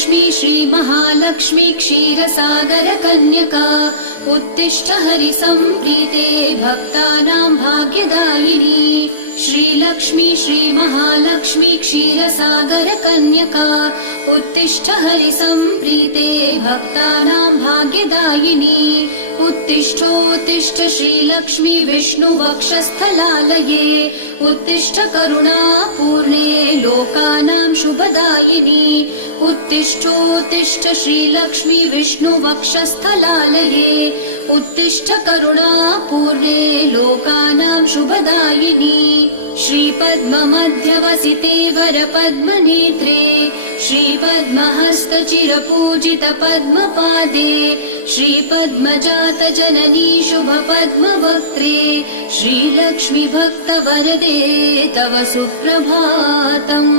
श्रीलक्ष्मी श्रीमहालक्ष्मी क्षीरसागरकन्यका उत्तिष्ठ हरिसम्प्रीते भक्तानां भाग्यदायिनी। श्रीलक्ष्मी श्रीमहालक्ष्मी क्षीरसागरकन्यका उत्तिष्ठ हरिसम्प्रीते भक्तानां भाग्यदायिनी। उत्तिष्ठोत्तिष्ठ श्रीलक्ष्मी विष्णुवक्षस्थलालये उत्तिष्ठ करुणापूर्णे लोकानां शुभदायिनी। उत्तिष्ठोत्तिष्ठ श्रीलक्ष्मी विष्णुवक्षस्थलालये उत्तिष्ठ करुणापूर्णे लोकानां शुभदायिनी। श्रीपद्ममध्यवसिते वरपद्मनेत्रे श्रीपद्महस्तचिरपूजितपद्मपादे श्रीपद्मजातजननी शुभपद्मवक्त्रे श्रीलक्ष्मी भक्तवरदे तव सुप्रभातम्।